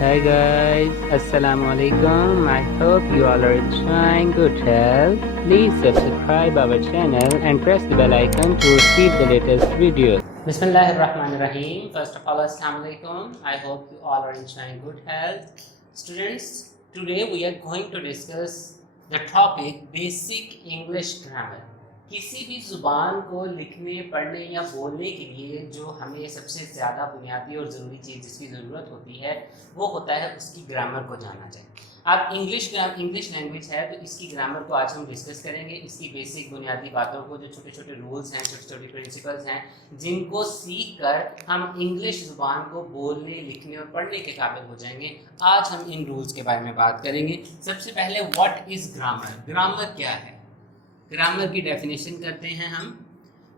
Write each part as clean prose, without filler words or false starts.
Hi guys, Assalamu alaikum. I hope you all are enjoying good health. Please subscribe our channel and press the bell icon to receive the latest videos. Bismillahirrahmanirrahim. First of all, Assalamu alaikum. I hope you all are enjoying good health. Students, today we are going to discuss the topic basic English grammar. किसी भी ज़ुबान को लिखने पढ़ने या बोलने के लिए जो हमें सबसे ज़्यादा बुनियादी और ज़रूरी चीज़ जिसकी ज़रूरत होती है वो होता है उसकी ग्रामर को जानना चाहिए। अब इंग्लिश लैंग्वेज है तो इसकी ग्रामर को आज हम डिस्कस करेंगे, इसकी बेसिक बुनियादी बातों को, जो छोटे छोटे रूल्स हैं, छोटे छोटे प्रिंसिपल्स हैं, जिनको सीख कर हम इंग्लिश ज़ुबान को बोलने लिखने और पढ़ने के काबिल हो जाएंगे। आज हम इन रूल्स के बारे में बात करेंगे। सबसे पहले व्हाट इज़ ग्रामर, ग्रामर क्या है, ग्रामर की डेफिनेशन करते हैं हम।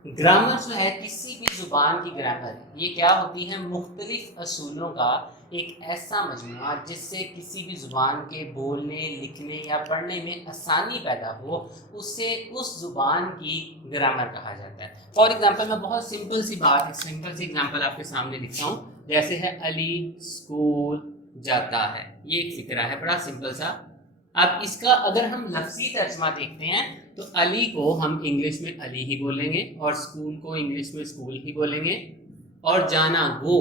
ग्रामर जो है किसी भी ज़ुबान की ग्रामर, ये क्या होती है, मुख्तलिफ असूलों का एक ऐसा मजमुआ जिससे किसी भी ज़ुबान के बोलने लिखने या पढ़ने में आसानी पैदा हो, उससे उस ज़ुबान की ग्रामर कहा जाता है। फॉर एग्जांपल मैं बहुत सिंपल सी एग्जांपल आपके सामने लिखता हूँ, जैसे है अली स्कूल जाता है, ये एक फिक्रा है बड़ा सिंपल सा। अब इसका अगर हम लफ्ज़ी तर्जमा देखते हैं तो अली को हम इंग्लिश में अली ही बोलेंगे और स्कूल को इंग्लिश में स्कूल ही बोलेंगे, और जाना गो।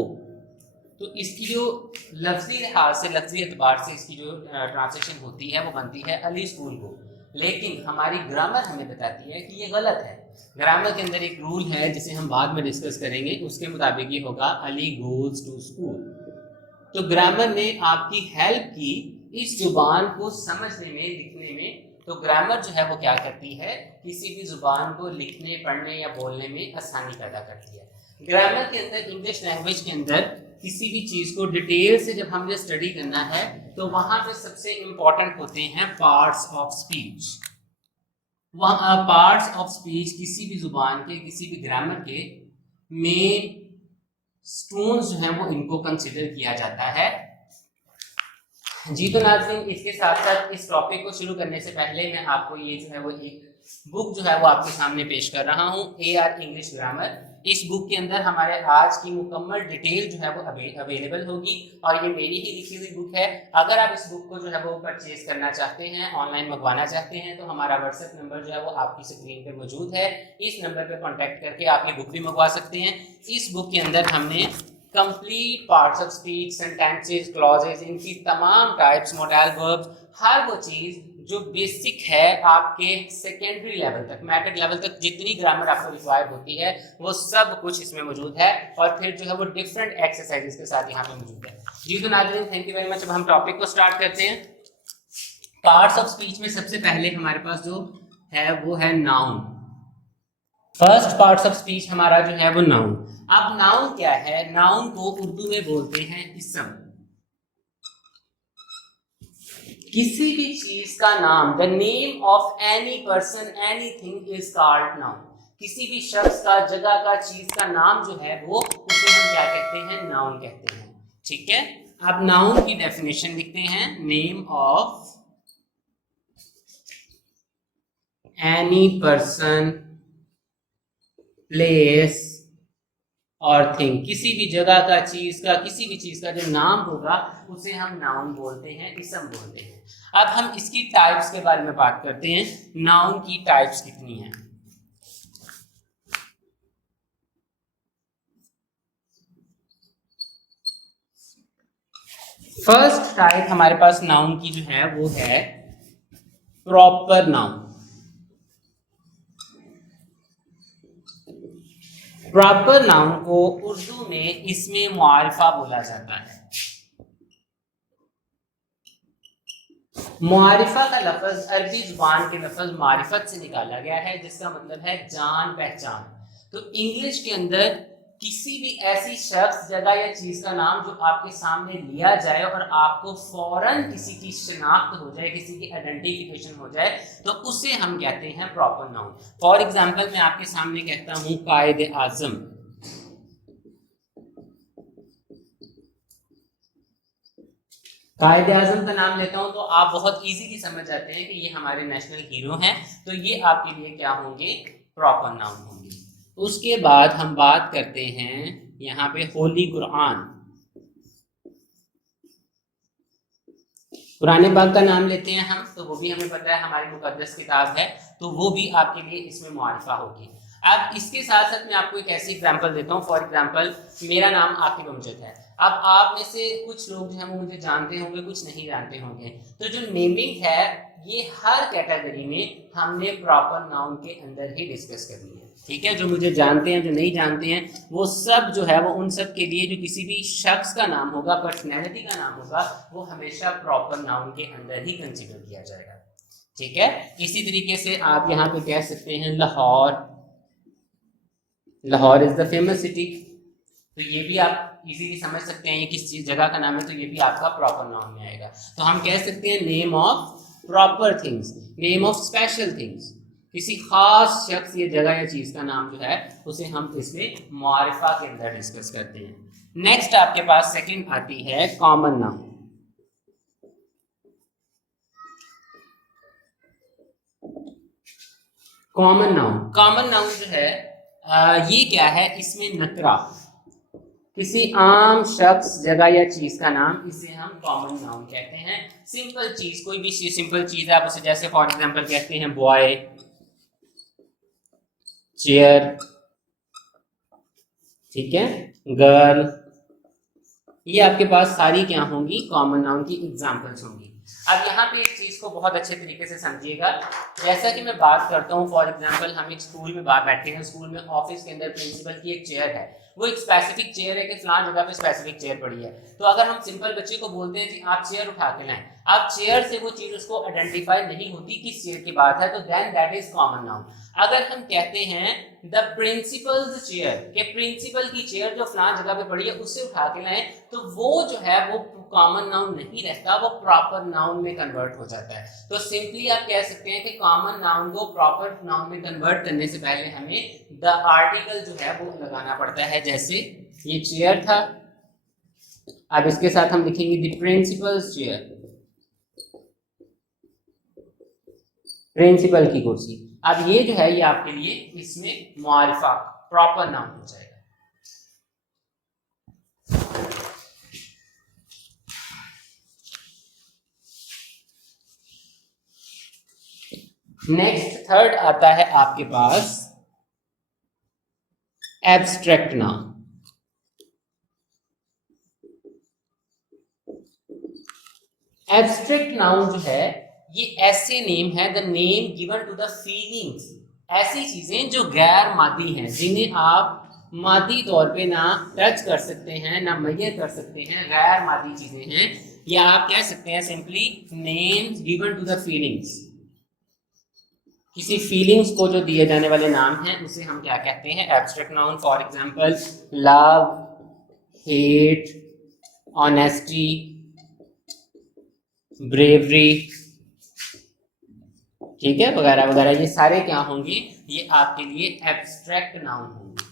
तो इसकी जो लफ्ज़ी लिहाज से, लफ्ज़ी एतबार से इसकी जो ट्रांसलेशन होती है वो बनती है अली स्कूल गो, लेकिन हमारी ग्रामर हमें बताती है कि ये गलत है। ग्रामर के अंदर एक रूल है जिसे हम बाद में डिस्कस करेंगे, उसके मुताबिक ये होगा अली गोज़ टू स्कूल। तो ग्रामर ने आपकी हेल्प की इस जुबान को समझने में, लिखने में। तो ग्रामर जो है वो क्या करती है, किसी भी जुबान को लिखने पढ़ने या बोलने में आसानी पैदा करती है। ग्रामर के अंदर, इंग्लिश लैंग्वेज के अंदर किसी भी चीज़ को डिटेल से जब हमने स्टडी करना है तो वहाँ पे सबसे इम्पॉर्टेंट होते हैं पार्ट्स ऑफ स्पीच। वहाँ पार्ट्स ऑफ स्पीच किसी भी जुबान के, किसी भी ग्रामर के मेन स्टोन्स जो हैं वो इनको कंसिडर किया जाता है। जी तो नाज़रीन, इसके साथ साथ इस टॉपिक को शुरू करने से पहले मैं आपको ये जो है वो एक बुक जो है वो आपके सामने पेश कर रहा हूँ, AR इंग्लिश ग्रामर। इस बुक के अंदर हमारे आज की मुकम्मल डिटेल जो है वो अवेलेबल होगी, और ये मेरी ही लिखी हुई बुक है। अगर आप इस बुक को जो है वो परचेज करना चाहते हैं, ऑनलाइन मंगवाना चाहते हैं, तो हमारा व्हाट्सएप नंबर जो है वो आपकी स्क्रीन पर मौजूद है। इस नंबर पर कॉन्टैक्ट करके आप ये बुक भी मंगवा सकते हैं। इस बुक के अंदर हमने complete parts of speech, sentences, clauses, इनकी तमाम टाइप्स, मॉडल वर्ब्स, हर वो चीज़ जो बेसिक है आपके सेकेंडरी लेवल तक, मैट्रिक लेवल तक जितनी ग्रामर आपको रिक्वायर्ड होती है वो सब कुछ इसमें मौजूद है, और फिर जो है वो डिफरेंट एक्सरसाइजेस के साथ यहाँ पे मौजूद है। जी तो नाज़रीन, थैंक यू वेरी मच। अब हम टॉपिक को स्टार्ट करते हैं। पार्ट्स ऑफ स्पीच में सबसे पहले हमारे पास जो है वो है noun. First parts of speech हमारा जो है वो नाउन। अब नाउन क्या है, नाउन को उर्दू में बोलते हैं इसम। किसी भी चीज का नाम, the name of any person, anything is called noun. किसी भी शख्स का, जगह का, चीज का नाम जो है वो, उसे हम क्या कहते हैं, नाउन कहते हैं। ठीक है, अब नाउन की डेफिनेशन लिखते हैं, name of any person, place और थिंग। किसी भी जगह का, चीज का, किसी भी चीज का जो नाम होगा उसे हम नाउन बोलते हैं, इसम बोलते हैं। अब हम इसकी टाइप्स के बारे में बात करते हैं। नाउन की टाइप्स कितनी हैं? फर्स्ट टाइप हमारे पास नाउन की जो है वो है प्रॉपर नाउन। प्रॉपर नाउन को उर्दू में इसमें मुआरिफा बोला जाता है। मुआरिफा का लफ्ज अरबी जुबान के लफ्ज मारिफत से निकाला गया है, जिसका मतलब है जान पहचान। तो इंग्लिश के अंदर किसी भी ऐसी शख्स, जगह या चीज का नाम जो आपके सामने लिया जाए और आपको फौरन किसी की शिनाख्त हो जाए, किसी की आइडेंटिफिकेशन हो जाए, तो उसे हम कहते हैं प्रॉपर नाउन। फॉर एग्जाम्पल मैं आपके सामने कहता हूं कायदे आजम। कायदे आजम का नाम लेता हूं तो आप बहुत इजीली समझ जाते हैं कि ये हमारे नेशनल हीरो हैं, तो ये आपके लिए क्या होंगे, प्रॉपर नाउन होंगे। उसके बाद हम बात करते हैं यहाँ पे होली कुरान। कुरान पाक का नाम लेते हैं हम, तो वो भी हमें पता है हमारी मुकद्दस किताब है, तो वो भी आपके लिए इसमें मुआरिफा होगी। अब इसके साथ साथ मैं आपको एक ऐसी एग्जांपल देता हूँ। फॉर एग्जांपल मेरा नाम आकिब अमजद है। अब आप में से कुछ लोग जो हैं वो मुझे जानते होंगे, कुछ नहीं जानते होंगे। तो जो नेमिंग है ये हर कैटेगरी में हमने प्रॉपर नाउन के अंदर ही डिस्कस करनी है, ठीक है। जो मुझे जानते हैं, जो नहीं जानते हैं, वो सब जो है वो उन सब के लिए जो किसी भी शख्स का नाम होगा, पर्सनैलिटी का नाम होगा, वो हमेशा प्रॉपर नाउन के अंदर ही कंसिडर किया जाएगा, ठीक है। इसी तरीके से आप यहाँ पे कह सकते हैं Lahore, Lahore is the famous city, तो ये भी आप इजीली समझ सकते हैं ये किस चीज जगह का नाम है, तो ये भी आपका प्रॉपर नाउन में आएगा। तो हम कह सकते हैं name of proper things, name of special things, किसी खास शख्स या जगह या चीज का नाम जो है उसे हम इसमें मुआरिफा के अंदर डिस्कस करते हैं। नेक्स्ट आपके पास सेकंड आती है common noun. Common noun, common noun जो है ये क्या है, इसमें नकरा, किसी आम शख्स जगह या चीज का नाम, इसे हम कॉमन नाउन कहते हैं। सिंपल चीज, कोई भी सिंपल चीज है आप उसे जैसे फॉर एग्जांपल कहते हैं बॉय, चेयर, ठीक है, गर्ल, ये आपके पास सारी क्या होंगी, कॉमन नाउन की एग्जांपल्स होंगी। अब यहाँ पे एक चीज को बहुत अच्छे तरीके से समझिएगा। जैसा कि मैं बात करता हूँ, फॉर एग्जांपल हम एक स्कूल में बाहर बैठे हैं, स्कूल में ऑफिस के अंदर प्रिंसिपल की एक चेयर है, वो एक स्पेसिफिक चेयर है कि फलां जगह पे स्पेसिफिक चेयर पड़ी है। तो अगर हम सिंपल बच्चे को बोलते हैं जी आप चेयर उठा के लाएं, अब चेयर से वो चीज उसको आइडेंटिफाई नहीं होती किस चेयर की बात है, तो then that is common noun. अगर हम कहते हैं द प्रिंसिपल्स चेयर, के प्रिंसिपल की चेयर जो फलां जगह पे पड़ी है उससे उठा के लाएं, तो वो जो है वो कॉमन नाउन नहीं रहता, वो प्रॉपर नाउन में कन्वर्ट हो जाता है। तो सिंपली आप कह सकते हैं कि कॉमन नाउन को प्रॉपर नाउन में कन्वर्ट करने से पहले हमें द आर्टिकल जो है वो लगाना पड़ता है। जैसे ये चेयर था, अब इसके साथ हम लिखेंगे द प्रिंसिपल्स चेयर, प्रिंसिपल की कुर्सी। अब ये जो है ये आपके लिए इसमें मुआरिफा प्रॉपर नाउन हो जाएगा। नेक्स्ट थर्ड आता है आपके पास एब्स्ट्रैक्ट नाउन। एब्स्ट्रैक्ट नाउन जो है ये ऐसे नेम है, the name given to the feelings, ऐसी चीजें जो गैर मादी हैं, जिन्हें आप मादी तौर पे ना टच कर सकते हैं ना मैयर कर सकते हैं, गैर मादी चीजें हैं, या आप कह सकते हैं simply names given to the feelings. किसी फीलिंग्स को जो दिए जाने वाले नाम हैं उसे हम क्या कहते हैं, abstract noun. For example love, hate, honesty, bravery, ठीक है, वगैरह वगैरह, ये सारे क्या होंगे, ये आपके लिए एब्स्ट्रैक्ट नाउन होंगे।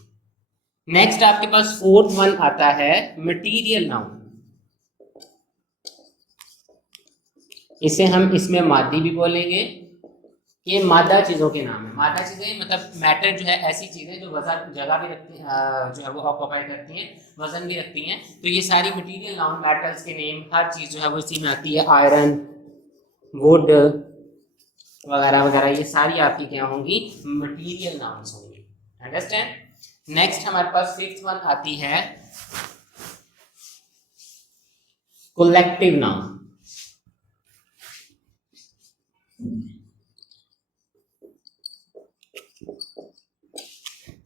नेक्स्ट आपके पास फोर्थ वन आता है मटीरियल नाउन। इसे हम इसमें मादी भी बोलेंगे, ये मादा चीजों के नाम है। मादा चीजें मतलब मैटर जो है, ऐसी चीजें जो वजन जगह भी रखती हैं, जो है वो ऑक्यूपाई करती हैं, वजन भी रखती हैं, तो ये सारी मटेरियल नाउन, मेटल्स के नेम, हर चीज जो है वो इसी में आती है। आयरन, वुड वगैरह वगैरह, ये सारी आपकी क्या होंगी, मटेरियल नाउन्स होंगी। अंडरस्टैंड। नेक्स्ट हमारे पास फिफ्थ वन आती है कलेक्टिव नाउन।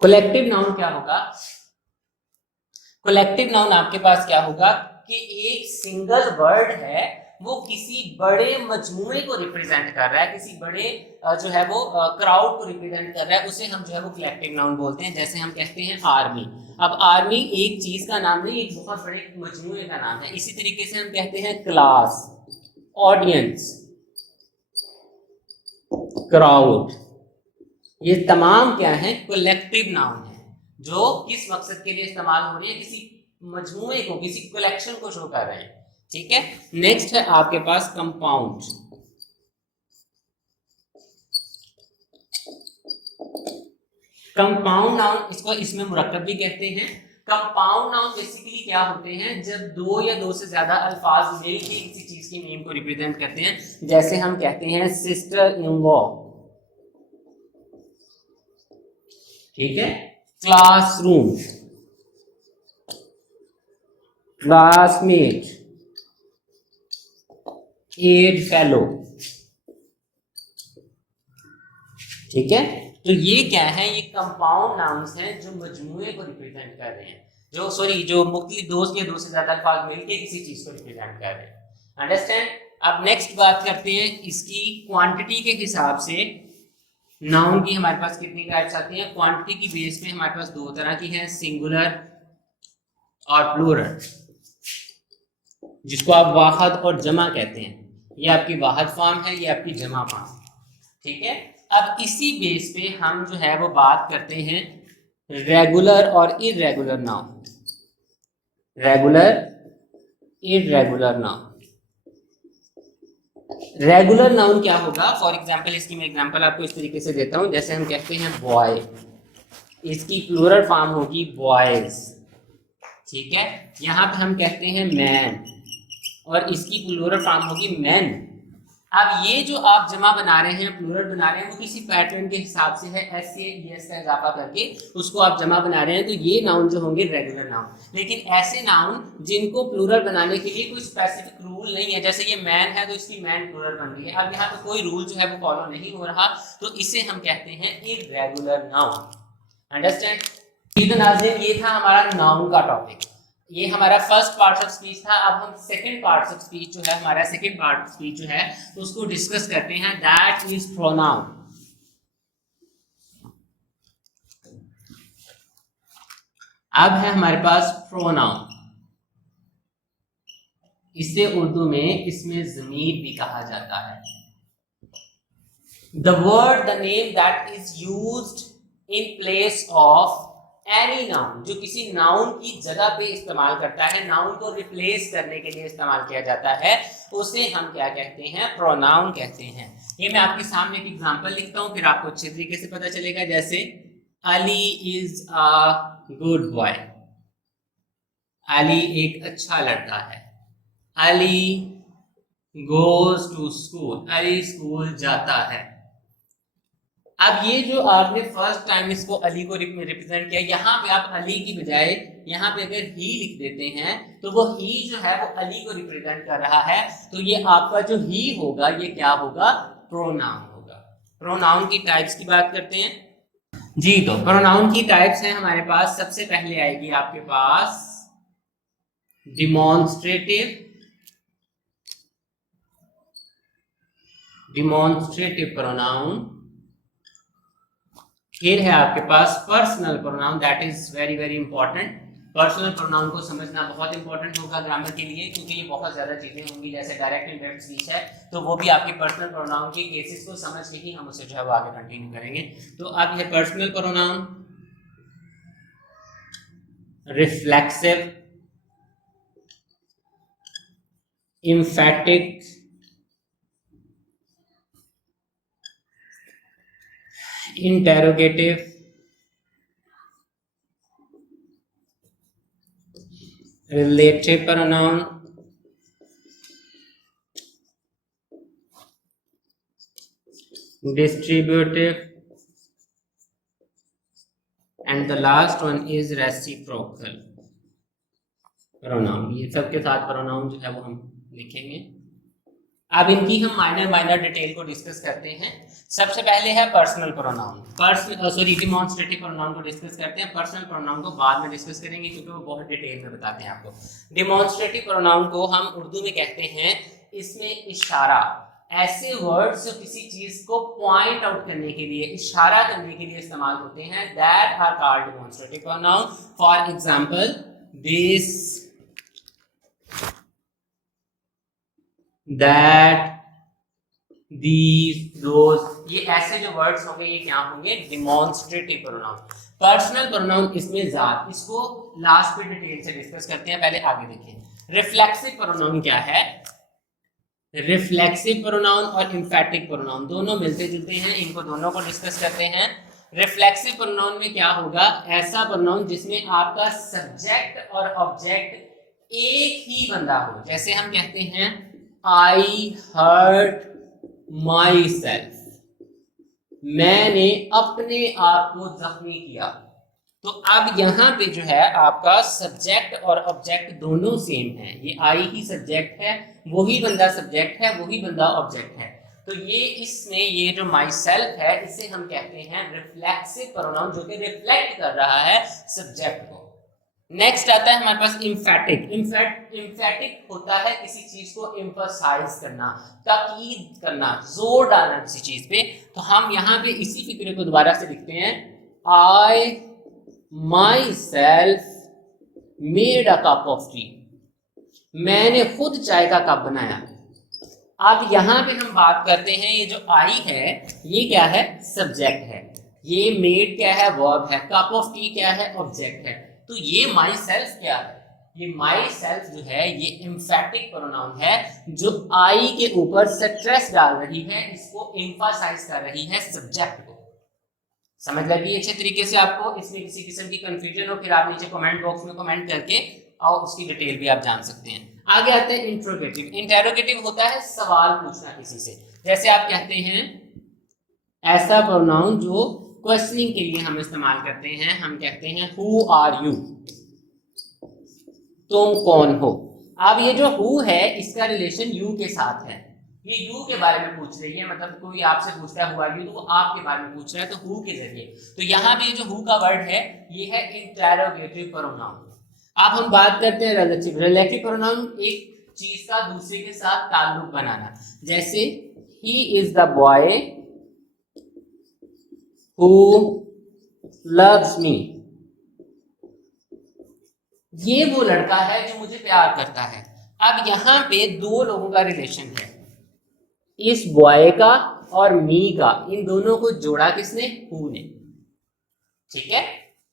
कलेक्टिव नाउन क्या होगा, कलेक्टिव नाउन आपके पास क्या होगा कि एक सिंगल वर्ड है, वो किसी बड़े मजमूए को रिप्रेजेंट कर रहा है, किसी बड़े जो है वो क्राउड को रिप्रेजेंट कर रहा है, उसे हम जो है वो कलेक्टिव नाउन बोलते हैं। जैसे हम कहते हैं आर्मी, अब आर्मी एक चीज का नाम नहीं, एक बहुत बड़े मजमूए का नाम है। इसी तरीके से हम कहते हैं क्लास, ऑडियंस, क्राउड, ये तमाम क्या है, कलेक्टिव नाउन है, जो किस मकसद के लिए इस्तेमाल हो रही है, किसी मजमूए को, किसी कलेक्शन को शो कर रहे हैं, ठीक है। नेक्स्ट है आपके पास कंपाउंड। कंपाउंड नाउन, इसको इसमें मुरक्कब भी कहते हैं, कंपाउंड नाउन बेसिकली क्या होते हैं, जब दो या दो से ज्यादा अल्फाज मिलकर किसी चीज की नेम को रिप्रेजेंट करते हैं। जैसे हम कहते हैं सिस्टर इन लॉ, ठीक है, क्लासरूम, क्लासमेट, एड फेलो, ठीक है। तो ये क्या है, ये कंपाउंड नाउन्स हैं जो मजमूए को रिप्रेजेंट कर रहे हैं, जो मुख्तलिफ दोस्त या दो से ज्यादा अल्फाज मिलके किसी चीज को रिप्रेजेंट कर रहे हैं। अंडरस्टैंड। अब नेक्स्ट बात करते हैं इसकी क्वांटिटी के हिसाब से नाउन की हमारे पास कितनी टाइप्स आती हैं। क्वांटिटी की बेस पे हमारे पास दो तरह की हैं, सिंगुलर और प्लूरल, जिसको आप वाहद और जमा कहते हैं। ये आपकी वाहद फॉर्म है, ये आपकी जमा फॉर्म, ठीक है। अब इसी बेस पे हम जो है वो बात करते हैं रेगुलर और irregular noun, regular irregular noun. Regular noun क्या होगा, फॉर एग्जांपल इसकी मैं एग्जांपल आपको इस तरीके से देता हूं। जैसे हम कहते हैं बॉय, इसकी प्लूरल फॉर्म होगी बॉयज, ठीक है। यहां पे हम कहते हैं मैन और इसकी प्लूरल फॉर्म होगी मैन। अब ये जो आप जमा बना रहे हैं, प्लूरल बना रहे हैं, वो किसी पैटर्न के हिसाब से है, एस से एस का इजाफा करके उसको आप जमा बना रहे हैं, तो ये नाउन जो होंगे रेगुलर नाउन। लेकिन ऐसे नाउन जिनको प्लूरल बनाने के लिए कोई स्पेसिफिक रूल नहीं है, जैसे ये मैन है तो इसकी मैन प्लूरल बन रही है, अब यहाँ पे कोई रूल जो है वो फॉलो नहीं हो रहा, तो इसे हम कहते हैं इर्रेगुलर नाउन। अंडरस्टैंड। तो नाज़रीन, ये था हमारा नाउन का टॉपिक, ये हमारा फर्स्ट पार्ट ऑफ स्पीच था। अब हम सेकंड पार्ट ऑफ स्पीच जो है, हमारा सेकंड पार्ट ऑफ स्पीच जो है उसको डिस्कस करते हैं, दैट इज प्रोनाउन। अब है हमारे पास प्रोनाउन, इसे उर्दू में इसमें ज़मीर भी कहा जाता है। The word, the name that is used in place of any noun, जो किसी नाउन की जगह पे इस्तेमाल करता है, नाउन को रिप्लेस करने के लिए इस्तेमाल किया जाता है, उसे हम क्या कहते हैं, प्रोनाउन कहते हैं। ये मैं आपके सामने एक एग्जांपल लिखता हूँ, फिर आपको अच्छे तरीके से पता चलेगा। जैसे Ali is a good boy, Ali एक अच्छा लड़का है। Ali goes to school, Ali school जाता है। अब ये जो आपने फर्स्ट टाइम इसको अली को रिप्रेजेंट किया, यहाँ पे आप अली की बजाय यहाँ पे अगर ही लिख देते हैं तो वो ही जो है वो अली को रिप्रेजेंट कर रहा है, तो ये आपका जो ही होगा ये क्या होगा, प्रोनाउन होगा। प्रोनाउन की टाइप्स की बात करते हैं जी। तो प्रोनाउन की टाइप्स हैं हमारे पास, सबसे पहले आएगी आपके पास डिमॉन्स्ट्रेटिव, डिमॉन्स्ट्रेटिव प्रोनाउन। फिर है आपके पास personal pronoun, that is very very important. Personal pronoun को समझना बहुत इंपॉर्टेंट होगा ग्रामर के लिए, क्योंकि ये बहुत ज़्यादा चीज़ें होंगी, जैसे डायरेक्ट इनडायरेक्ट स्पीच है, तो वो भी आपके पर्सनल प्रोनाउन के केसेस को समझ के ही हम उसे जो है वो आगे कंटिन्यू करेंगे। तो अब ये personal pronoun, reflexive, एम्फैटिक, interrogative, relative pronoun, distributive, and the last one is reciprocal pronoun। ये सब के साथ प्रोनाउन जो है वो हम लिखेंगे। अब इनकी हम माइनर डिटेल को डिस्कस करते हैं। सबसे पहले है पर्सनल प्रोनाउन, डिमॉन्स्ट्रेटिव प्रोनाउन को डिस्कस करते हैं। पर्सनल प्रोनाउन को बाद में डिस्कस करेंगे क्योंकि वो बहुत डिटेल में बताते हैं आपको। डिमॉन्स्ट्रेटिव प्रोनाउन को हम उर्दू में कहते हैं, इसमें इशारा, ऐसे वर्ड्स जो किसी चीज को पॉइंट आउट करने के लिए, इशारा करने के लिए इस्तेमाल होते हैं, that are called demonstrative pronoun. For example this, that, these, those, ये ऐसे जो वर्ड्स होंगे ये क्या होंगे, डिमॉन्स्ट्रेटिव प्रोनाउन। पर्सनल प्रोनाउन इसमें जात, इसको लास्ट पे डिटेल से डिस्कस करते हैं, पहले आगे देखिए। रिफ्लेक्सिव प्रोनाउन क्या है, रिफ्लेक्सिव प्रोनाउन और एम्फैटिक प्रोनाउन दोनों मिलते जुलते हैं, इनको दोनों को डिस्कस करते हैं। रिफ्लेक्सिव प्रोनाउन में क्या होगा, ऐसा प्रोनाउन जिसमें आपका सब्जेक्ट और ऑब्जेक्ट एक ही बंदा हो। जैसे हम कहते हैं आई हर्ट माई सेल्फ, मैंने अपने आप को जख्मी किया। तो अब यहाँ पे जो है आपका सब्जेक्ट और ऑब्जेक्ट दोनों सेम है। ये आई ही सब्जेक्ट है, वही बंदा सब्जेक्ट है, वही बंदा ऑब्जेक्ट है। तो ये इसमें ये जो माई सेल्फ है इसे हम कहते हैं रिफ्लेक्सिव प्रोनाउन, जो कि रिफ्लेक्ट कर रहा है सब्जेक्ट को। नेक्स्ट आता है हमारे पास इम्फेटिक। इम्फेटिक होता है किसी चीज को एम्फसाइज करना, ताकीद करना, जोर डालना किसी चीज पे। तो हम यहाँ पे इसी फिक्रे को दोबारा से लिखते हैं, I myself made a cup of tea, मैंने खुद चाय का कप बनाया। अब यहाँ पे हम बात करते हैं, ये जो आई है ये क्या है, सब्जेक्ट है, ये मेड क्या है, वर्ब है, कप ऑफ टी क्या है, ऑब्जेक्ट है। तो ये माई सेल्फ क्या है, ये माई सेल्फ जो है ये एम्फेटिक प्रोनाउन है, जो आई के ऊपर स्ट्रेस डाल रही है, इसको एम्फसाइज कर रही है सब्जेक्ट को। समझ लगी अच्छे तरीके से आपको? इसमें किसी किस्म की कंफ्यूजन हो फिर आप नीचे कमेंट बॉक्स में कमेंट करके और उसकी डिटेल भी आप जान सकते हैं। आगे आते हैं इंट्रोगेटिव। इंटेरोगेटिव होता है सवाल पूछना किसी से। जैसे आप कहते हैं ऐसा प्रोनाउन जो क्वेश्चनिंग के लिए हम इस्तेमाल करते हैं, हम कहते हैं हु आर यू, तुम कौन हो। अब ये जो हु है इसका रिलेशन यू के साथ है, ये यू के बारे में पूछ रही है, मतलब कोई आपसे पूछता है हु आर यू तो वो आपके बारे में पूछ रहा है, तो हु के जरिए। तो यहाँ पे जो हु का वर्ड है ये है इंटेरोगेटिव प्रोनाउन। अब हम बात करते हैं रिलेटिव। रिलेटिव प्रोनाउन एक चीज का दूसरे के साथ ताल्लुक बनाना। जैसे he is the boy who loves me, ये वो लड़का है जो मुझे प्यार करता है। अब यहाँ पे दो लोगों का रिलेशन है, इस बॉय का और मी का, इन दोनों को जोड़ा किसने, हु ने। ठीक है,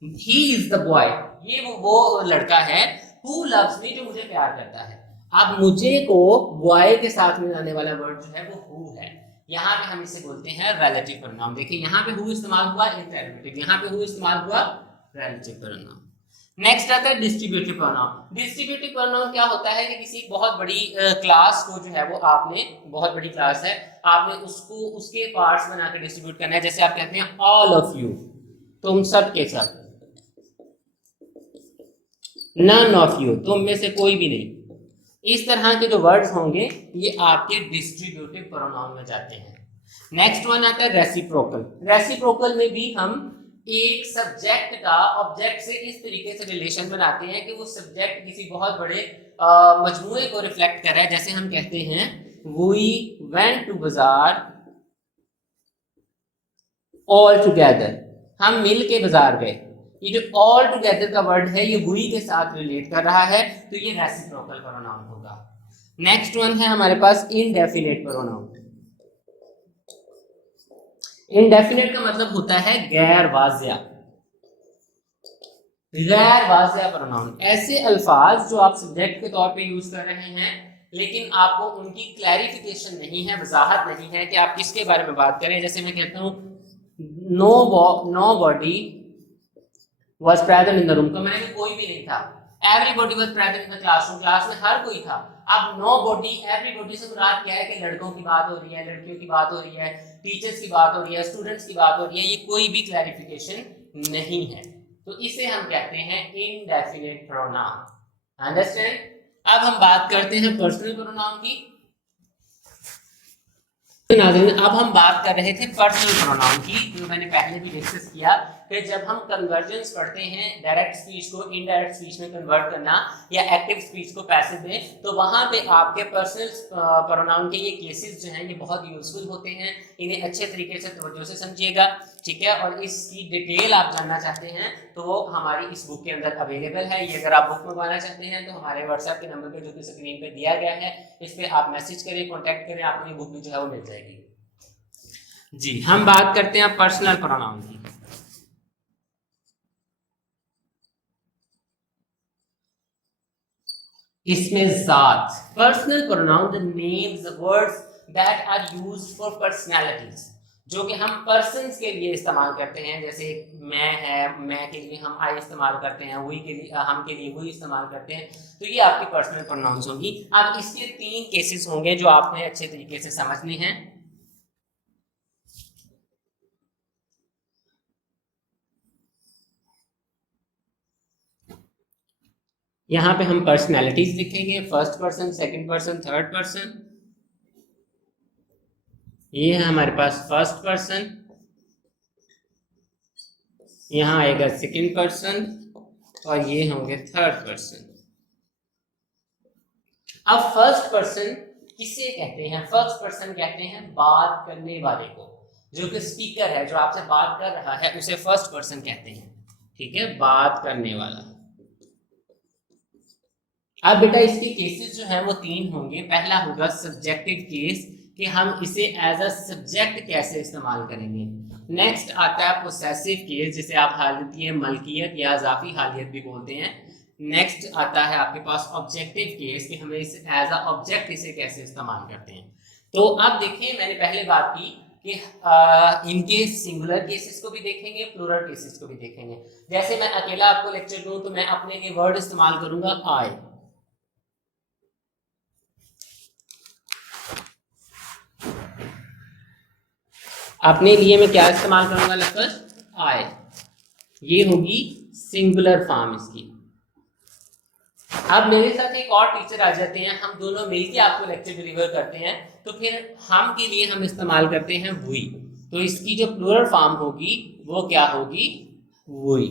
ही इज द बॉय, ये वो लड़का है, हु लव्स मी, जो मुझे प्यार करता है। अब मुझे को बॉय के साथ में आने वाला वर्ड जो है वो हु है, यहाँ पे हम इसे बोलते हैं रिलेटिव प्रोनाउन। देखिए यहाँ पे हु इस्तेमाल हुआ इंटेरोगेटिव, यहाँ पे हु इस्तेमाल हुआ रिलेटिव प्रोनाउन। नेक्स्ट आता है डिस्ट्रीब्यूटिव प्रोनाउन। डिस्ट्रीब्यूटिव प्रोनाउन क्या होता है कि किसी बहुत बड़ी क्लास को जो है वो आपने, बहुत बड़ी क्लास है, आपने उसको उसके पार्ट्स बना के डिस्ट्रीब्यूट करना है। जैसे आप कहते हैं ऑल ऑफ यू, तुम सब के सब, नन ऑफ यू, तुम में से कोई भी नहीं। इस तरह के जो वर्ड्स होंगे ये आपके डिस्ट्रीब्यूटिव प्रोनाउन में जाते हैं। नेक्स्ट वन आता है रेसिप्रोकल। रेसिप्रोकल में भी हम एक सब्जेक्ट का ऑब्जेक्ट से इस तरीके से रिलेशन बनाते हैं कि वो सब्जेक्ट किसी बहुत बड़े मजमूए को रिफ्लेक्ट कर रहा है। जैसे हम कहते हैं वी वेंट टू बाजार ऑल टुगेदर, हम मिल के बाजार गए। ये जो ऑल टुगेदर का वर्ड है ये वी के साथ रिलेट कर रहा है, तो ये रेसिप्रोकल प्रोनाउन होगा। नेक्स्ट वन है हमारे पास इनडेफिनेट प्रोनाउन। इनडेफिनेट का मतलब होता है गैर वाज़िया। गैर वाज़िया प्रोनाउन ऐसे अल्फाज जो आप सब्जेक्ट के तौर पे यूज कर रहे हैं लेकिन आपको उनकी क्लैरिफिकेशन नहीं है, वजाहत नहीं है कि आप किसके बारे में बात करें। जैसे मैं कहता हूँ nobody was present in the room, तो मैंने कोई भी नहीं था। Everybody was present in the classroom, class में हर कोई था। अब nobody, everybody से मुराद क्या है कि लड़कों की बात हो रही है, लड़कियों की बात हो रही है, टीचर्स की बात हो रही है, स्टूडेंट्स की बात हो रही है, ये कोई भी क्लैरिफिकेशन नहीं है, तो इसे हम कहते हैं इनडेफिनेट प्रोनाउन। अंडरस्टैंड? अब हम बात करते हैं पर्सनल प्रोनाउन की। अब हम बात कर रहे थे पर्सनल प्रोनाउन की, जो मैंने पहले भी डिस्कस किया कि जब हम कन्वर्जन्स पढ़ते हैं डायरेक्ट स्पीच को इनडायरेक्ट स्पीच में कन्वर्ट करना या एक्टिव स्पीच को पैसिव में, तो वहाँ पे आपके पर्सनल प्रोनाउन के ये केसेस जो हैं ये बहुत यूजफुल होते हैं। इन्हें अच्छे तरीके से तवज्जो से समझिएगा, ठीक है। और इसकी डिटेल आप जानना चाहते हैं तो वो हमारी इस बुक के अंदर अवेलेबल है। ये अगर आप बुक मंगवाना चाहते हैं तो हमारे व्हाट्सएप के नंबर पे जो कि स्क्रीन पे दिया गया है इस पे आप मैसेज करें, कॉन्टैक्ट करें, आपको ये बुक भी जो है वो मिल जाएगी। जी, हम बात करते हैं पर्सनल प्रोनाउन की। इसमें जात, personal pronoun the names words that are used for personalities, जो कि हम पर्सन्स के लिए इस्तेमाल करते हैं, जैसे मैं है, मैं के लिए हम आई इस्तेमाल करते हैं, वी के लिए हम के लिए वी इस्तेमाल करते हैं, तो ये आपकी पर्सनल प्रोनाउंस होगी। अब इसके 3 केसेस होंगे जो आपने अच्छे तरीके से समझने हैं। यहाँ पे हम पर्सनैलिटीज लिखेंगे, first person, second person, third person. ये है हमारे पास फर्स्ट पर्सन, यहाँ आएगा सेकंड पर्सन और ये होंगे थर्ड पर्सन। अब फर्स्ट पर्सन किसे कहते हैं? फर्स्ट पर्सन कहते हैं बात करने वाले को, जो कि स्पीकर है, जो आपसे बात कर रहा है, उसे फर्स्ट पर्सन कहते हैं। ठीक है, बात करने वाला। अब बेटा इसके केसेस जो हैं वो 3 होंगे। पहला होगा सब्जेक्टिव केस, कि हम इसे एज अ सब्जेक्ट कैसे इस्तेमाल करेंगे। नेक्स्ट आता है पोसेसिव केस, जिसे आप हालतिय मलकियत या इजाफी हालियत भी बोलते हैं। नेक्स्ट आता है आपके पास ऑब्जेक्टिव केस, कि हमें इसे एज अ ऑब्जेक्ट इसे कैसे इस्तेमाल करते हैं। तो अब देखिए, मैंने पहले बात की कि इनके सिंगुलर केसेस को भी देखेंगे, प्लूरल केसेस को भी देखेंगे। जैसे मैं अकेला आपको लेक्चर दूं तो मैं अपने लिए वर्ड इस्तेमाल करूंगा आई। अपने लिए मैं क्या इस्तेमाल करूंगा? लफ्ज आई। ये होगी सिंगुलर फॉर्म इसकी। अब मेरे साथ एक और टीचर आ जाते हैं, हम दोनों मिलकर आपको लेक्चर डिलीवर करते हैं, तो फिर हम के लिए हम इस्तेमाल करते हैं वी। तो इसकी जो प्लूरल फॉर्म होगी वो क्या होगी? वी।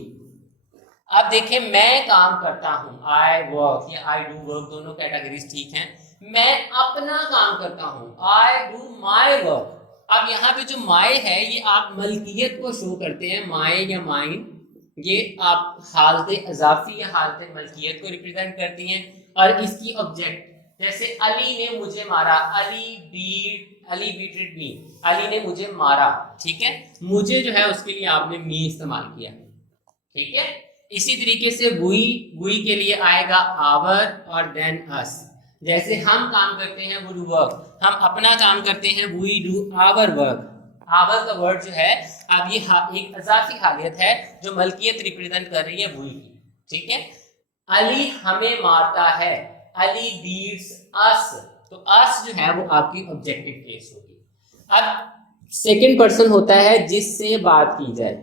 अब देखिए, मैं काम करता हूं, आई वर्क या आई डू वर्क, दोनों कैटेगरीज ठीक हैं। मैं अपना काम करता हूं, आई डू माई वर्क। अब यहाँ पे जो माई है ये आप मलकियत को शो करते हैं, माई या माइन, ये आप हालत इजाफी या हालत मलकियत को रिप्रेजेंट करती हैं। और इसकी ऑब्जेक्ट, जैसे अली ने मुझे मारा, अली बीटेड मी, अली ने मुझे मारा। ठीक है, मुझे जो है उसके लिए आपने मी इस्तेमाल किया। ठीक है, इसी तरीके से वी के लिए आएगा आवर और देन अस। जैसे हम काम करते हैं, वो डू वर्क, हम अपना काम करते हैं, we do our work. Our का वर्ड जो है, अब ये एक इजाफी हालियत है जो मलकियत रिप्रेजेंट कर रही है वी की। ठीक है, अली हमें मारता है, अली बीट्स अस, तो अस जो है वो आपकी ऑब्जेक्टिव केस होगी। अब सेकंड पर्सन होता है जिससे बात की जाए।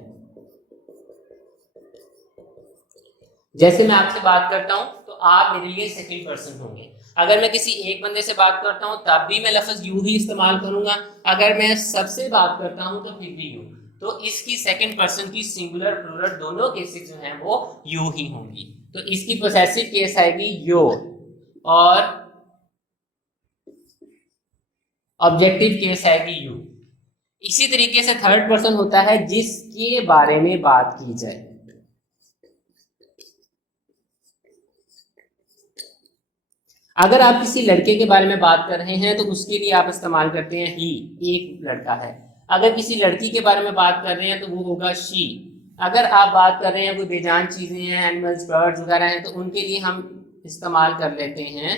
जैसे मैं आपसे बात करता हूं तो आप मेरे लिए सेकंड पर्सन होंगे। अगर मैं किसी एक बंदे से बात करता हूं तब भी मैं लफ्ज यू ही इस्तेमाल करूंगा, अगर मैं सबसे बात करता हूं तो फिर भी यू। तो इसकी सेकंड पर्सन की सिंगुलर प्लूरल दोनों केसेस जो हैं वो यू ही होंगी। तो इसकी पोसेसिव केस आएगी योर और ऑब्जेक्टिव केस आएगी यू। इसी तरीके से थर्ड पर्सन होता है जिसके बारे में बात की जाए। अगर आप किसी लड़के के बारे में बात कर रहे हैं तो उसके लिए आप इस्तेमाल करते हैं ही, एक लड़का है। अगर किसी लड़की के बारे में बात कर रहे हैं तो वो होगा शी। अगर आप बात कर रहे हैं कोई बेजान चीजें हैं, एनिमल्स, बर्ड्स वगैरह हैं, तो उनके लिए हम इस्तेमाल कर लेते हैं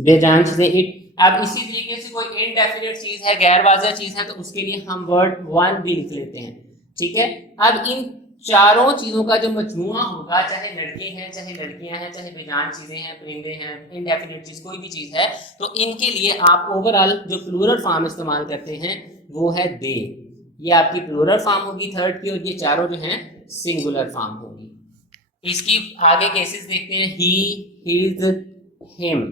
बेजान चीजें, इट। अब इसी तरीके से कोई इनडेफिनेट चीज है, गैर वाज़िह चीज है, तो उसके लिए हम वर्ड वन भी लिख लेते हैं। ठीक है, अब इन चारों चीजों का जो मजमूआ होगा, चाहे लड़के हैं, चाहे लड़कियां हैं, चाहे बेजान चीजें हैं, परिंदे हैं, इनडेफिनेट चीज कोई भी चीज है, तो इनके लिए आप ओवरऑल जो प्लूरल फॉर्म इस्तेमाल करते हैं वो है दे। ये आपकी प्लूरल फॉर्म होगी थर्ड की, और ये चारों जो हैं सिंगुलर फॉर्म होगी। इसकी आगे केसेस देखते हैं, he, his, him,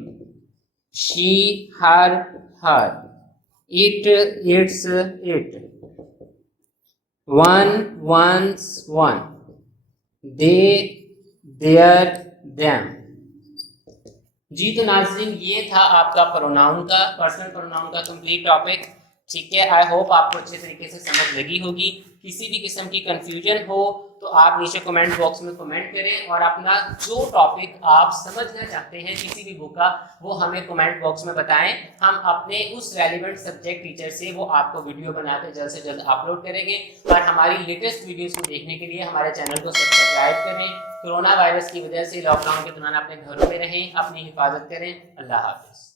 she, her, her, it, its, it, one, ones, one, they, their, them. जी तो नाज़रीन, ये था आपका प्रोनाउन का, पर्सनल प्रोनाउन का कंप्लीट टॉपिक। ठीक है, आई होप आपको अच्छे तरीके से समझ लगी होगी। किसी भी किस्म की कंफ्यूजन हो तो आप नीचे कमेंट बॉक्स में कमेंट करें, और अपना जो टॉपिक आप समझना चाहते हैं किसी भी बुक का, वो हमें कमेंट बॉक्स में बताएं। हम अपने उस रेलिवेंट सब्जेक्ट टीचर से वो आपको वीडियो बनाकर जल्द से जल्द अपलोड करेंगे। और हमारी लेटेस्ट वीडियोस को देखने के लिए हमारे चैनल को सब्सक्राइब करें। कोरोना वायरस की वजह से लॉकडाउन के दौरान अपने घरों में रहें, अपनी हिफाजत करें। अल्लाह हाफिज़।